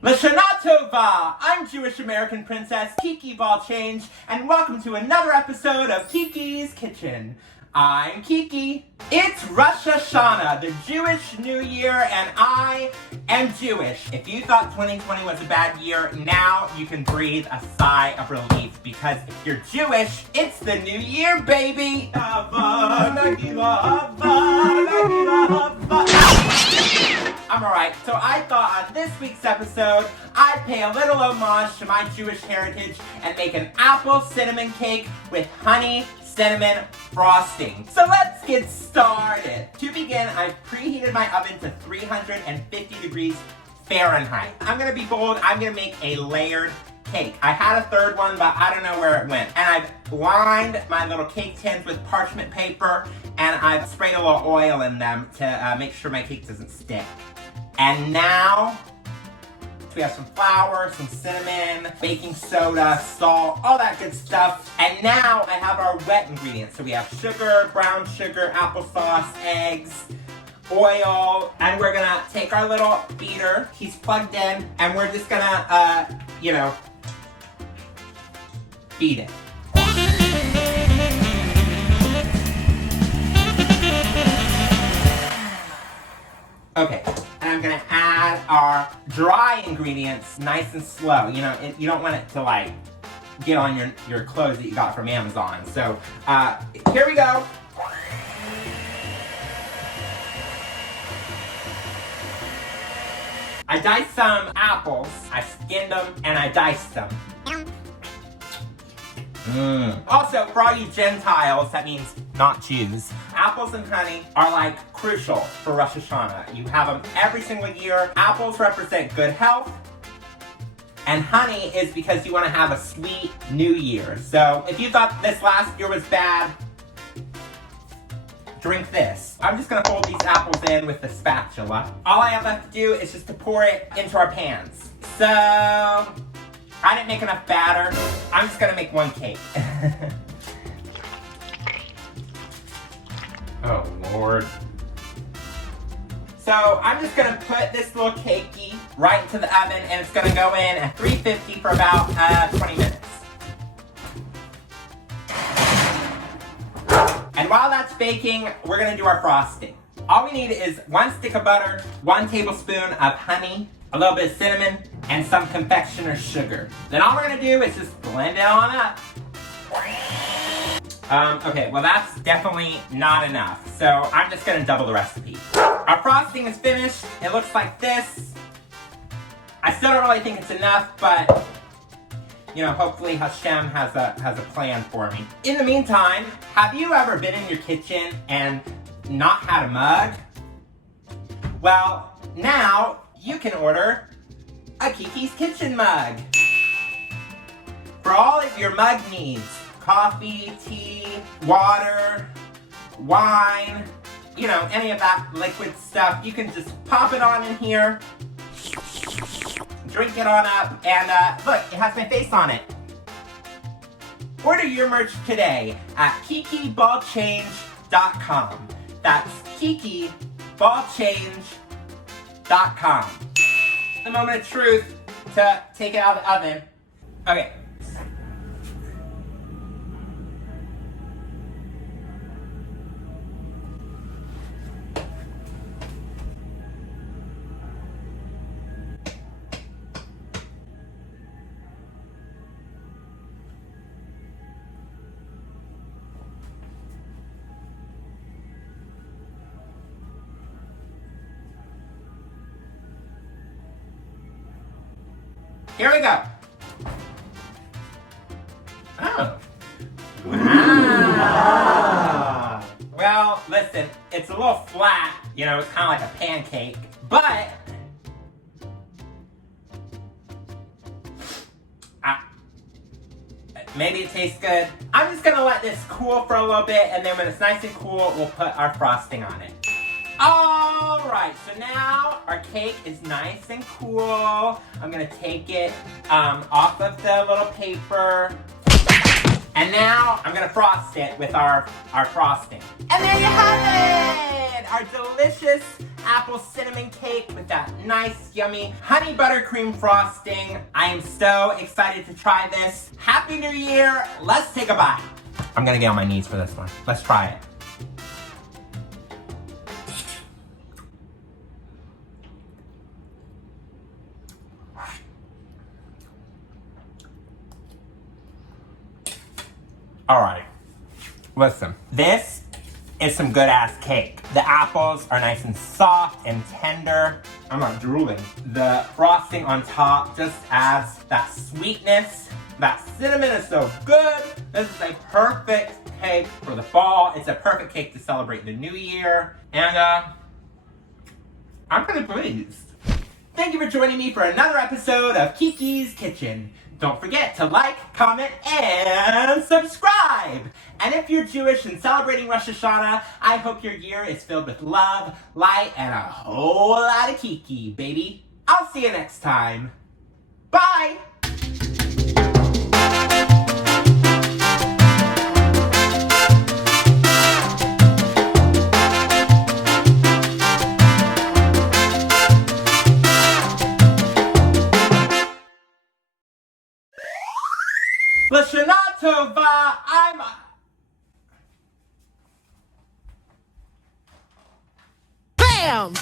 Hashana Tova! I'm Jewish American Princess Kiki Ball Change, and welcome to another episode of KIKI'S Kitchen. I'm Kiki. It's Rosh Hashana, the Jewish New Year, and I am Jewish. If you thought 2020 was a bad year, now you can breathe a sigh of relief, because if you're Jewish, it's the New Year, baby! I'm alright, so I thought on this week's episode, I'd pay a little homage to my Jewish heritage and make an apple cinnamon cake with honey cinnamon frosting. So let's get started. To begin, I've preheated my oven to 350 degrees Fahrenheit. I'm gonna be bold, I'm gonna make a layered cake. I had a third one, but I don't know where it went. And I've lined my little cake tins with parchment paper, and I've sprayed a little oil in them to make sure my cake doesn't stick. And now, we have some flour, some cinnamon, baking soda, salt, all that good stuff. And now I have our wet ingredients. So we have sugar, brown sugar, applesauce, eggs, oil, and we're gonna take our little beater. He's plugged in, and we're just gonna, beat it. Okay, and I'm gonna add our dry ingredients nice and slow. You know, you don't want it to like get on your clothes that you got from Amazon. So, here we go. I diced some apples, I skinned them, and I diced them. Also, for all you Gentiles, that means not Jews, apples and honey are like crucial for Rosh Hashana. You have them every single year. Apples represent good health, and honey is because you want to have a sweet new year. So if you thought this last year was bad, drink this. I'm just gonna fold these apples in with the spatula. All I have left to do is just to pour it into our pans. So, I didn't make enough batter. I'm just gonna make one cake. Oh, Lord. So, I'm just gonna put this little cakey right into the oven, and it's gonna go in at 350 for about 20 minutes. And while that's baking, we're gonna do our frosting. All we need is 1 stick of butter, 1 tablespoon of honey, a little bit of cinnamon, and some confectioner's sugar. Then all we're gonna do is just blend it on up. Okay, well that's definitely not enough. So I'm just gonna double the recipe. Our frosting is finished. It looks like this. I still don't really think it's enough, but you know, hopefully Hashem has a plan for me. In the meantime, have you ever been in your kitchen and not had a mug? Well, now you can order a KIKI'S kitchen mug. For all of your mug needs, coffee, tea, water, wine, you know, any of that liquid stuff, you can just pop it on in here, drink it on up, and look, it has my face on it. Order your merch today at KikiBallChange.com. That's KikiBallChange.com. A moment of truth to take it out of the oven. Okay. Here we go. Oh. Wow. Well, listen, it's a little flat. You know, it's kind of like a pancake. But maybe it tastes good. I'm just gonna let this cool for a little bit, and then when it's nice and cool, we'll put our frosting on it. Alright, so now our cake is nice and cool. I'm gonna take it off of the little paper. And now I'm gonna frost it with our frosting. And there you have it! Our delicious apple cinnamon cake with that nice, yummy honey buttercream frosting. I am so excited to try this. Happy New Year. Let's take a bite. I'm gonna get on my knees for this one. Let's try it. All right, listen, this is some good ass cake. The apples are nice and soft and tender. I'm not drooling. The frosting on top just adds that sweetness. That cinnamon is so good. This is a perfect cake for the fall. It's a perfect cake to celebrate the new year. And I'm pretty pleased. Thank you for joining me for another episode of Kiki's Kitchen. Don't forget to like, comment, and subscribe! And if you're Jewish and celebrating Rosh Hashana, I hope your year is filled with love, light, and a whole lot of Kiki, baby. I'll see you next time. Bye! Hashana Tova, I'm... BAM!